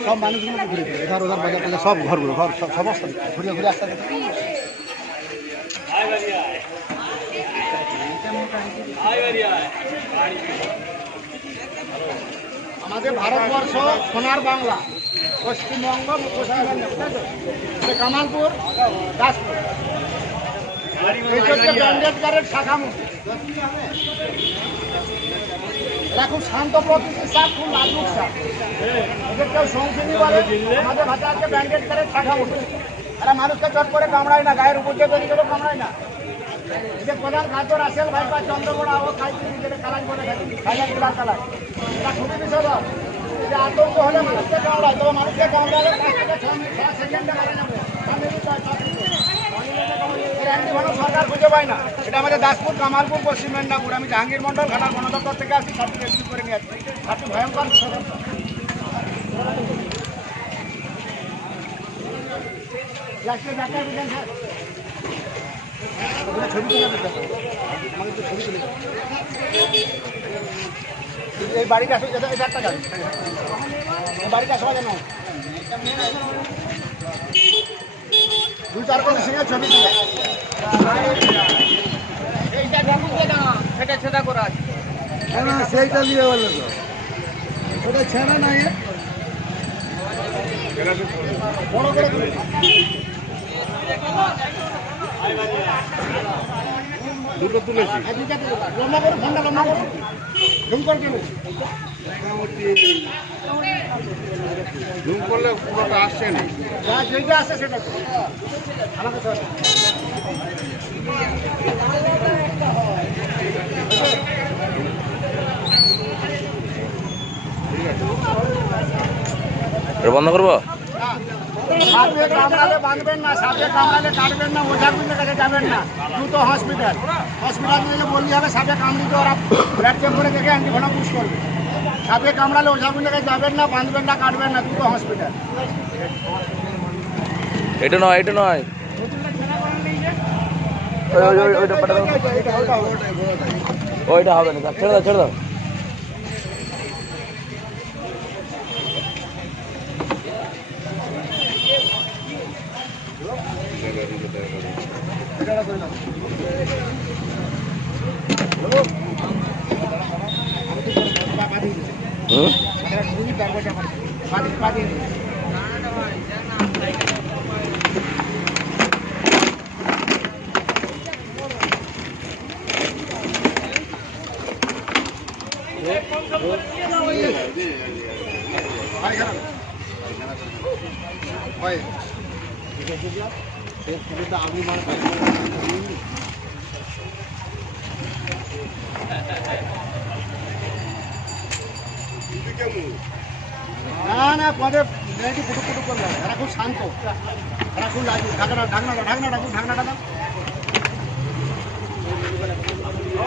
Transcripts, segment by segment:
সব মানুষগুলোকে ঘুরে ঘুরে এধার ওধার বাজার টাজার সব ঘরগুলো ঘর সব সমস্ত ঘুরে ঘুরে আসতে আমাদের ভারতবর্ষ সোনার বাংলা পশ্চিমবঙ্গ পশ্চিমবঙ্গ কামালপুর দাসপুর এই হচ্ছে ব্র্যান্ডেড গাড়ির শাখামুখী এরা খুব শান্ত প্রকৃতির সাপ, খুব লাজুক সাপ। ওদের কেউ সংসিনী বলে আমাদের ভাষা মানুষকে চট করে কামড়ায় না, গায়ের উপর দিয়ে তৈরি করে কামড়ায় না। এদের প্রধান খাদ্য রাসেল ভাই বা চন্দ্রগোড়া ও খাইতে নিজেদের কালাজ করে আতঙ্ক হলে মানুষকে কামড়ায়, তবে মানুষকে কামড়ালে অ্যান্টিভাইরাস সরকার খুঁজে পায় না। এটা আমাদের দাসপুর, কামালপুর, পশ্চিম মেদিনীপুর। আমি জাহাঙ্গীর মন্ডল ঘাটার বন দপ্তর থেকে আসছি সার্টি রেস্কিউ করে নিয়ে আসছি। সার্টি ভয়ঙ্কর। এই বাড়িটা এই বাড়িটা আসলে কেন? দুই চার কোটি সিংহের ছবি তুলে। এইটা ঢাকুন দে না সেটা ছেদা করা আছে। না সেইটা নিয়ে বলল তো। ওটা ছেঁড়া নাই বড় করে দুটো তুলেছি। দাও। লম্বা করো ফোনটা লম্বা করো করে। মোটামুটি করলে পুরোটা আসছে না যেটা আছে সেটা বন্ধ করব? সাপে কামড়ালে বাঁধবেন না কামড়ালে কাটবেন না কাছে যাবেন না। হসপিটাল হসপিটাল থেকে হবে করে দেখে কামড়ালে কাছে যাবেন না বাঁধবেন না কাটবেন না দ্রুত হসপিটাল এটা নয় এটা নয়। ওই, ওই, ওই, ওইটা। ওইটা হবে না ছেড়ে দাও ছেড়ে দাও। হুম। না না পদে মেয়েটি ফুটুক ফুটুক করবে এরা খুব শান্ত। এরা খুব লাজু ঢাকনা ঢাকনা দাও, ঢাকনা ডাকুন ঢাকনাটা দাও। ও,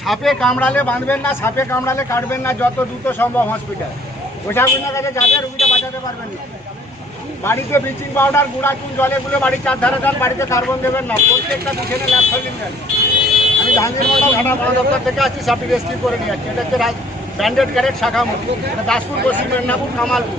সাপে কামড়ালে বাঁধবেন না, সাপে কামড়ালে কাটবেন না, যত দ্রুত সম্ভব হসপিটাল ওঝাগুলোর কাছে যাবে রুগীটা বাঁচাতে পারবেন না। বাড়িতে ব্লিচিং পাউডার গুঁড়া চুন, জলে গুলো বাড়ির চার ধারে যান বাড়িতে কার্বন দেবেন না। প্রত্যেকটা পিছনে ল্যাব সলিন দেন। আমি মন্ডল ঘাটা বন দপ্তর থেকে আসছি, সাপটি রেস্কিউ করে নিয়ে যাচ্ছি এটা হচ্ছে ব্যান্ডেড ক্যারেট শাখা এটা দাসপুর, পশ্চিম মেদিনীপুর, কামালপুর।